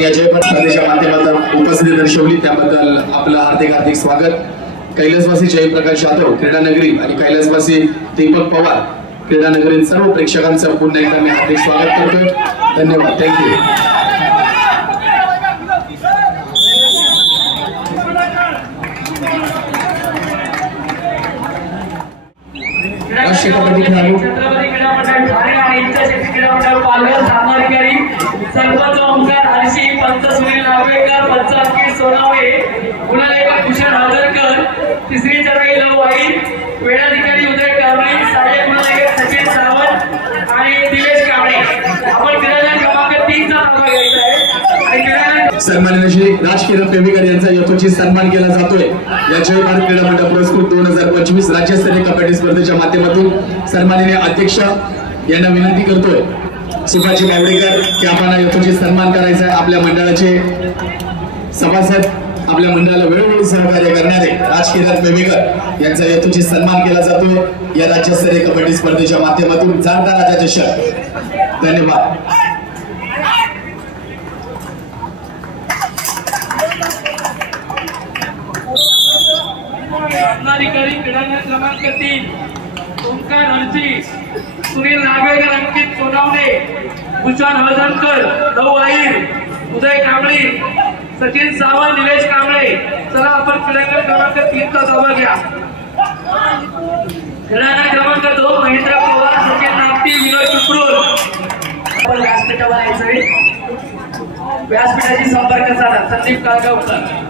या जयपथ स्पर्धेच्या माध्यमातून उपस्थिती दर्शवली त्याबद्दल आपलं हार्दिक हार्दिक स्वागत। कैलासवासी जयप्रकाश यादव क्रीडा नगरी आणि कैलासवासी दीपक पवार क्रीडा नगरीत सर्व प्रेक्षकांचं पुन्हा एकदा मी हार्दिक स्वागत करतो। धन्यवाद, थँक्यू। राष्ट्रीय कबड्डी खेळाडू छत्रपती क्रीडा मंडळ ठाणे आणि इच्छाशक्ती क्रीडा मंडळ पालघर सामनाधिकारी सरपंच ओंकार हरशी, पंच सुनील नागवेकर, पंच अंकित सोनावळे, गुणलेखक भूषण हळदरकर, तिसरी चराई लव आई, वेळाधिकारी उदय कांबळे, सहाय्यक गुणलेखक सचिन सावंत आणि दिलेश कांबळे। आपण क्रीडा क्रमांक 3 चा भाग घ्यायचा आहे आणि क्रीडा सन्माननीय श्री राजकिरण पेमेकर यांचा यथोचित सन्मान केला जातोय। या जय भारत क्रीडा मंडळ पुरस्कृत 2025 राज्यस्तरीय कबड्डी स्पर्धेच्या माध्यमातून सन्माननीय अध्यक्ष यांना विनंती करतोय सुभाषजी गावडेकर की आपण यथोचित सन्मान करायचा आहे। आपल्या मंडळाचे सभासद आपल्या मंडळाला वेळोवेळी सहकार्य करणारे राजकिरण पेमेकर यांचा यथोचित सन्मान केला जातोय या राज्यस्तरीय कबड्डी स्पर्धेच्या माध्यमातून। जाणता राजा चषक। धन्यवाद। सामनाधिकारी क्रीडा क्रमांक 3 ओंकार हरशी, सुनील नागवेकर, अंकित सोनावणे, भूषण हळदरकर, लव आईर, उदय कांबळे, सचिन सावंत, निलेश कांबळे। चला आपण क्रीडा क्रमांक 3 चा सहभाग घ्या। क्रीडा क्रमांक 2 महेंद्र पवार, सचिन नागती, विनोद चिपळूण। आपण व्यासपीठावर यायचंय। व्यासपीठाशी संपर्क साधा संदीप काळगावकर।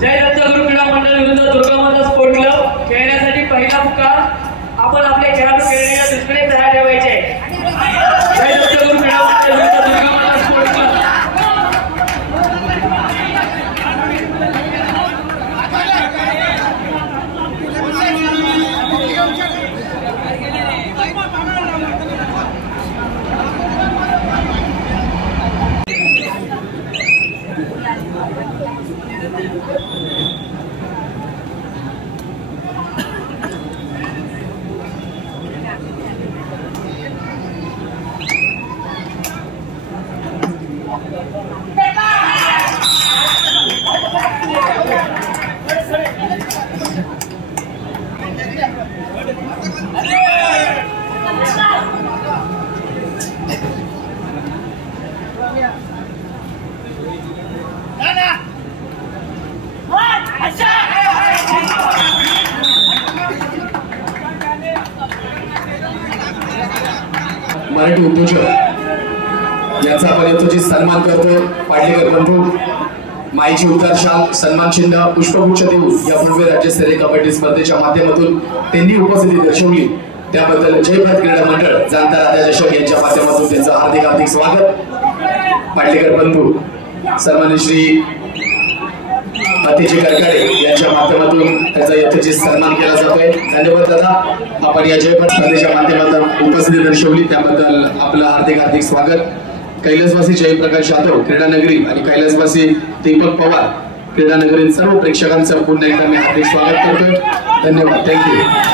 जय दत्तगुरु क्रीडा मंडळ विरुद्ध दुर्गामाता स्पोर्ट क्लब खेळण्यासाठी पहिला पुकार। आपण आपले खेळाडू खेळण्याच्या दृष्टीने तयार ठेवायचे। जय दत्तगुरु क्रीडा मंडळ विरुद्ध दुर्गामाता स्पोर्ट क्लब। मराठी उद्योजक याचा आपण यथोचित सन्मान करतो। पाटलीकर बंधू माईची उद्गार शाल, सन्मान चिन्ह, पुष्पगुच्छ देऊन यापूर्वी राज्यस्तरीय कबड्डी स्पर्धेच्या माध्यमातून त्यांनी उपस्थिती दर्शवली त्याबद्दल जय भारत क्रीडा मंडळ जाणता राजा चषक यांच्या माध्यमातून त्यांचं हार्दिक हार्दिक स्वागत। पाटलीकर बंधू सन्माननीय श्री अतिशय करकाडे यांच्या माध्यमातून त्याचा यथोचित सन्मान केला जातोय। धन्यवाद दादा। आपण या जयपथ स्पर्धेच्या माध्यमातून उपस्थिती दर्शवली त्याबद्दल आपलं हार्दिक हार्दिक स्वागत। कैलासवासी जयप्रकाश यादव क्रीडा नगरी आणि कैलासवासी दीपक पवार क्रीडा नगरीत सर्व प्रेक्षकांचं पुन्हा एकदा मी हार्दिक स्वागत करतो। धन्यवाद, थँक्यू।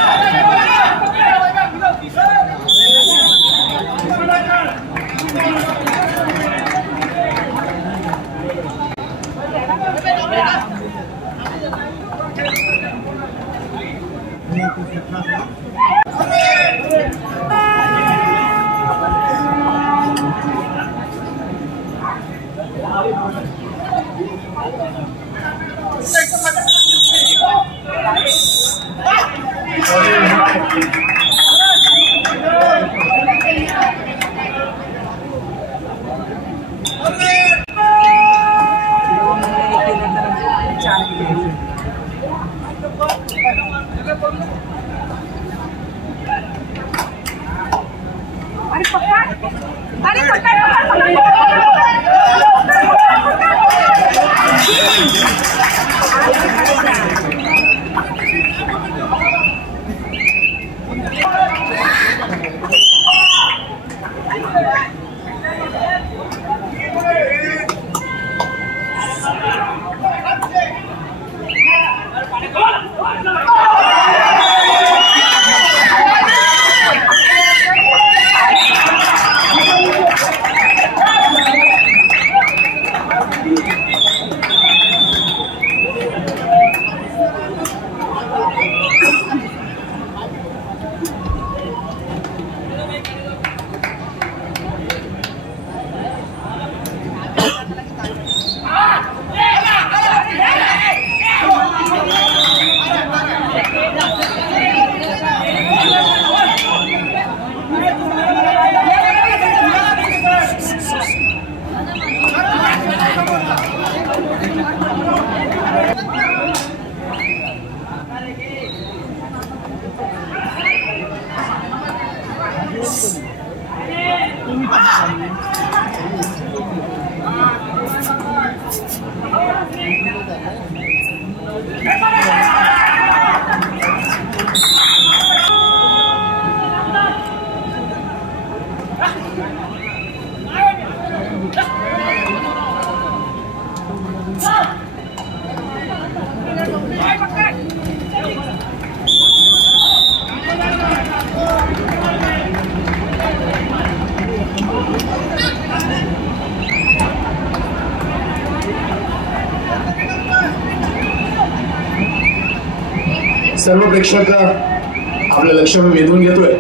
सर्व प्रेक्षक आपलं लक्ष वेधून घेतोय।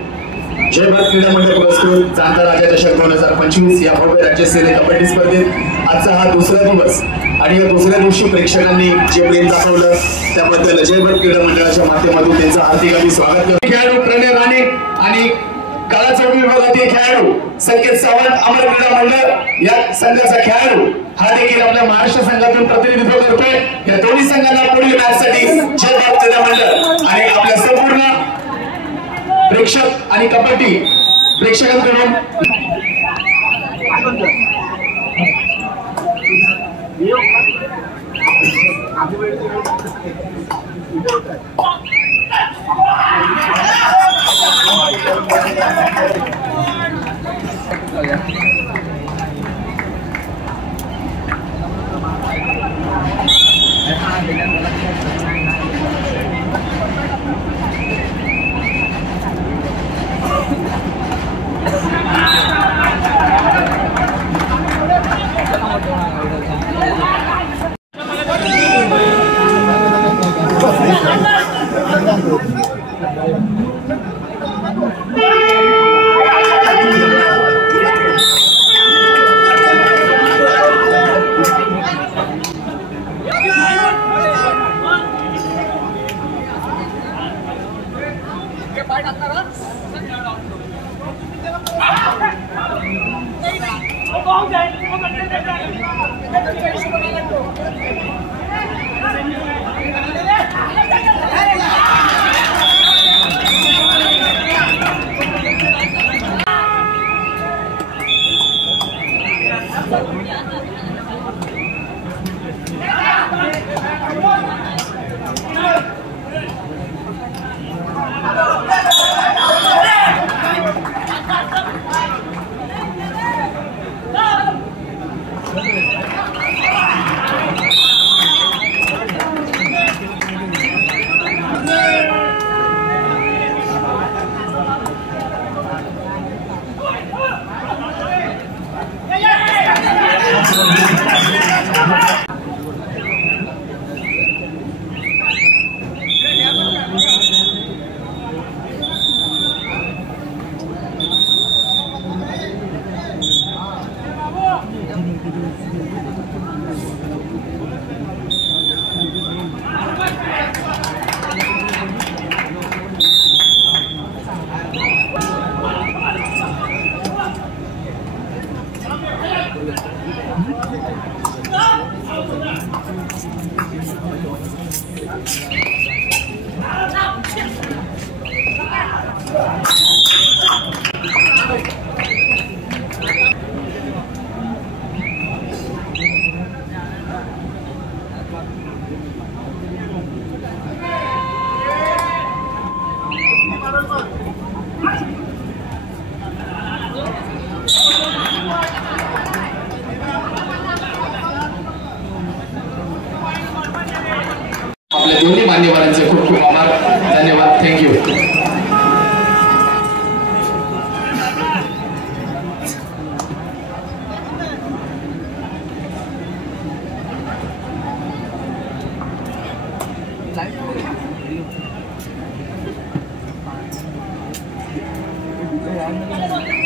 जय भारत क्रीडा मंडळ पुरस्कृत जाणता राजा चषक 2025 या भव्य राज्यस्तरीय कबड्डी स्पर्धेत आजचा हा दुसरा दिवस आणि या दुसऱ्या दिवशी प्रेक्षकांनी जे प्रेम दाखवलं त्याबद्दल जय भारत क्रीडा मंडळाच्या माध्यमातून त्यांचं हार्दिक स्वागत करतो। खेळाडू प्रणय राणे आणि कला चौकी विभागातील खेळाडू संकेत सावंत अमर क्रीडा मंडळ या संघाचा खेळाडू हा देखील आपल्या महाराष्ट्र संघातून प्रतिनिधित्व करतोय। या दोन्ही संघांना पुढील मॅचसाठी जय भारत क्रीडा मंडळ आणि आपल्या संपूर्ण प्रेक्षक आणि कबड्डी प्रेक्षकांकडून आपल्या दोन्ही मान्यवरांचे खूप खूप आभार, धन्यवाद, थँक्यू. Live